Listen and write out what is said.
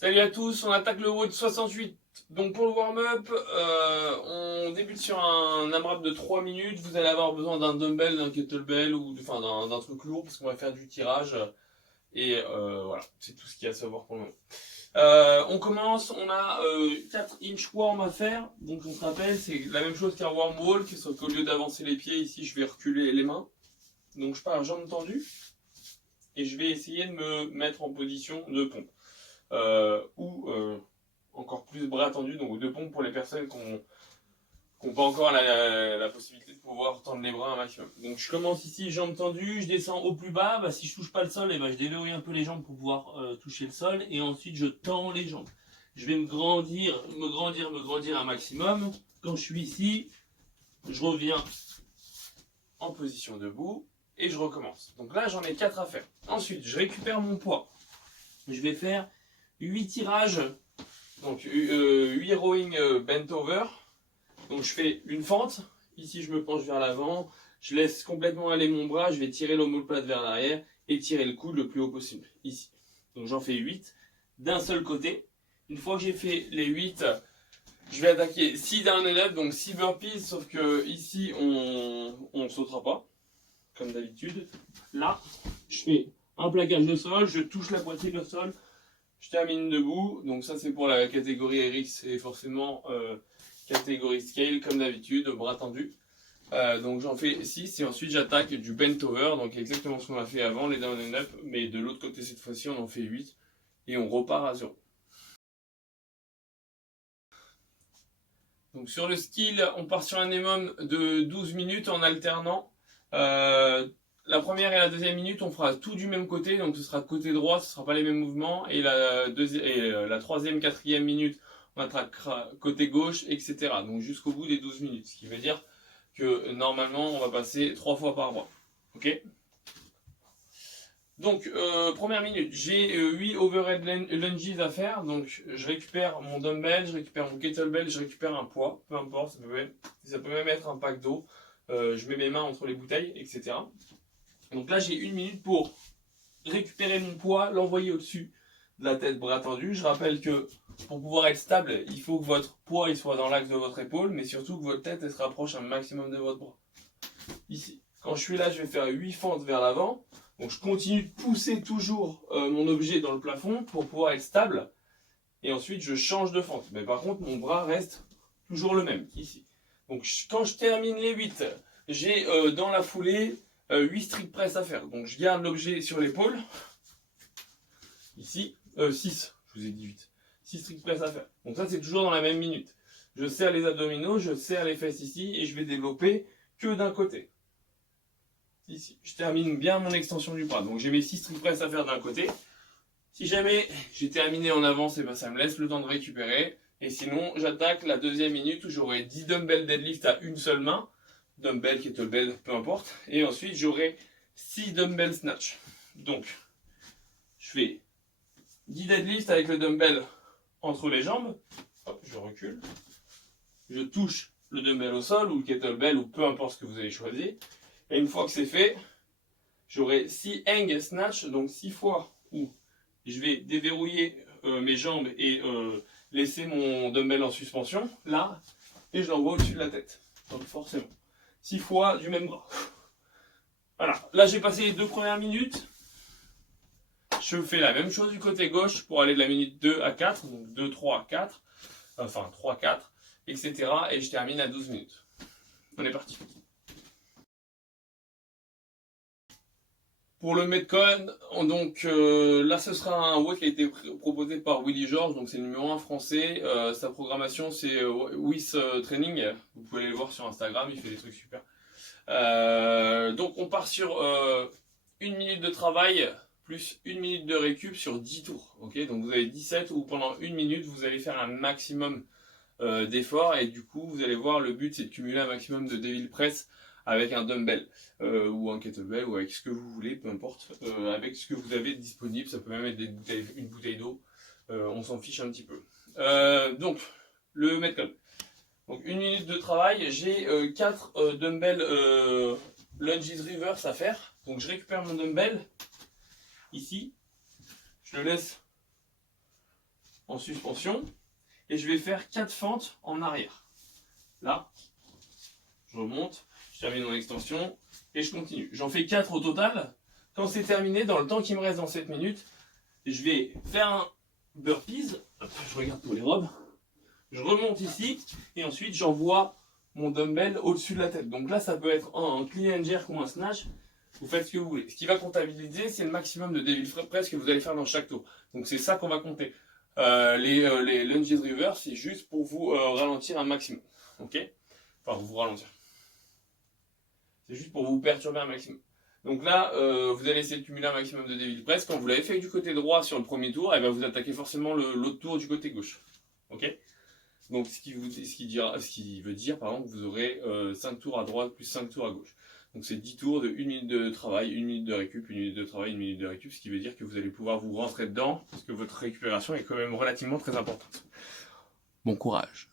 Salut à tous, on attaque le WOD 68. Donc pour le warm-up, on débute sur un AMRAP de 3 minutes. Vous allez avoir besoin d'un dumbbell, d'un kettlebell ou enfin d'un truc lourd parce qu'on va faire du tirage. Et voilà, c'est tout ce qu'il y a à savoir pour le moment. On commence, on a 4 inch warm à faire. Donc on se rappelle, c'est la même chose qu'un warm wall, sauf qu'au lieu d'avancer les pieds, ici je vais reculer les mains. Donc je pars jambes tendues et je vais essayer de me mettre en position de pompe. Ou encore plus bras tendus, donc deux pompes pour les personnes qui n'ont pas encore la possibilité de pouvoir tendre les bras un maximum. Donc je commence ici, jambes tendues, je descends au plus bas, si je touche pas le sol, je déverrouille un peu les jambes pour pouvoir toucher le sol, et ensuite je tends les jambes. Je vais me grandir un maximum. Quand je suis ici, je reviens en position debout, et je recommence. Donc là j'en ai 4 à faire. Ensuite, je récupère mon poids. Je vais faire 8 tirages, donc 8 rowing bent over. Donc je fais une fente, ici je me penche vers l'avant, je laisse complètement aller mon bras, je vais tirer l'omoplate vers l'arrière et tirer le coude le plus haut possible, ici. Donc j'en fais 8 d'un seul côté. Une fois que j'ai fait les 8, je vais attaquer 6 down and up, donc 6 burpees, sauf que ici on ne sautera pas, comme d'habitude. Là, je fais un plaquage de sol, je touche la poitrine au sol, je termine debout. Donc ça c'est pour la catégorie RX et forcément catégorie scale comme d'habitude, bras tendus. Donc j'en fais 6 et ensuite j'attaque du bent over, donc exactement ce qu'on a fait avant, les down and up, mais de l'autre côté cette fois-ci on en fait 8 et on repart à 0. Donc sur le skill, on part sur un minimum de 12 minutes en alternant. La première et la deuxième minute, on fera tout du même côté, donc ce sera côté droit, ce ne sera pas les mêmes mouvements. Et la troisième, quatrième minute, on attaquera côté gauche, etc. Donc jusqu'au bout des 12 minutes. Ce qui veut dire que normalement, on va passer 3 fois par bras. Ok ? Donc, première minute, j'ai 8 overhead lunges à faire. Donc, je récupère mon dumbbell, je récupère mon kettlebell, je récupère un poids, peu importe, ça peut même être un pack d'eau. Je mets mes mains entre les bouteilles, etc. Donc là, j'ai une minute pour récupérer mon poids, l'envoyer au-dessus de la tête, bras tendu. Je rappelle que pour pouvoir être stable, il faut que votre poids il soit dans l'axe de votre épaule, mais surtout que votre tête elle se rapproche un maximum de votre bras. Ici, quand je suis là, je vais faire 8 fentes vers l'avant. Donc je continue de pousser toujours mon objet dans le plafond pour pouvoir être stable. Et ensuite, je change de fente. Mais par contre, mon bras reste toujours le même, ici. Donc quand je termine les 8, j'ai dans la foulée 8 strict press à faire. Donc je garde l'objet sur l'épaule. Ici, 6, je vous ai dit 8. 6 strict press à faire. Donc ça, c'est toujours dans la même minute. Je serre les abdominaux, je serre les fesses ici et je vais développer que d'un côté. Ici, je termine bien mon extension du bras. Donc j'ai mes 6 strict press à faire d'un côté. Si jamais j'ai terminé en avance, ça me laisse le temps de récupérer. Et sinon, j'attaque la deuxième minute où j'aurai 10 dumbbell deadlift à une seule main. Dumbbell, kettlebell, peu importe. Et ensuite, j'aurai 6 dumbbell snatch. Donc, je fais 10 deadlift avec le dumbbell entre les jambes. Hop, je recule. Je touche le dumbbell au sol ou le kettlebell ou peu importe ce que vous avez choisi. Et une fois que c'est fait, j'aurai 6 hang snatch, donc 6 fois où je vais déverrouiller mes jambes et laisser mon dumbbell en suspension, là, et je l'envoie au-dessus de la tête. Donc forcément, 6 fois du même bras. Voilà, là j'ai passé les 2 premières minutes. Je fais la même chose du côté gauche pour aller de la minute 2 à 4, donc 2, 3, 4, enfin 3, 4, etc. Et je termine à 12 minutes. On est parti. Pour le Metcon, donc là ce sera un WOD qui a été proposé par Willy Georges, donc c'est le numéro 1 français. Sa programmation c'est WIS Training, vous pouvez le voir sur Instagram, il fait des trucs super. Donc on part sur 1 minute de travail plus 1 minute de récup sur 10 tours. Okay, donc vous avez 17 où pendant 1 minute vous allez faire un maximum d'efforts et du coup vous allez voir le but c'est de cumuler un maximum de devil press avec un dumbbell ou un kettlebell ou avec ce que vous voulez, peu importe, avec ce que vous avez disponible, ça peut même être une bouteille d'eau, on s'en fiche un petit peu. Donc, le Metcon. Donc 1 minute de travail, j'ai 4 dumbbell lunges reverse à faire. Donc je récupère mon dumbbell, ici, je le laisse en suspension. Et je vais faire 4 fentes en arrière. Là, je remonte, je termine mon extension et je continue. J'en fais 4 au total. Quand c'est terminé, dans le temps qui me reste dans 7 minutes, je vais faire un burpees. Hop, je regarde pour les robes. Je remonte ici et ensuite j'envoie mon dumbbell au-dessus de la tête. Donc là, ça peut être un clean and jerk ou un snatch. Vous faites ce que vous voulez. Ce qui va comptabiliser, c'est le maximum de devil press que vous allez faire dans chaque tour. Donc c'est ça qu'on va compter. Les lunges reverse, c'est juste pour vous ralentir un maximum. Ok? Enfin, vous ralentir. C'est juste pour vous perturber un maximum. Donc là, vous allez essayer de cumuler un maximum de devil press. Quand vous l'avez fait du côté droit sur le premier tour, et ben vous attaquez forcément l'autre tour du côté gauche. Ok? Donc ce qui veut dire pardon, que vous aurez 5 tours à droite plus 5 tours à gauche. Donc c'est 10 tours de 1 minute de travail, 1 minute de récup, 1 minute de travail, 1 minute de récup, ce qui veut dire que vous allez pouvoir vous rentrer dedans, parce que votre récupération est quand même relativement très importante. Bon courage.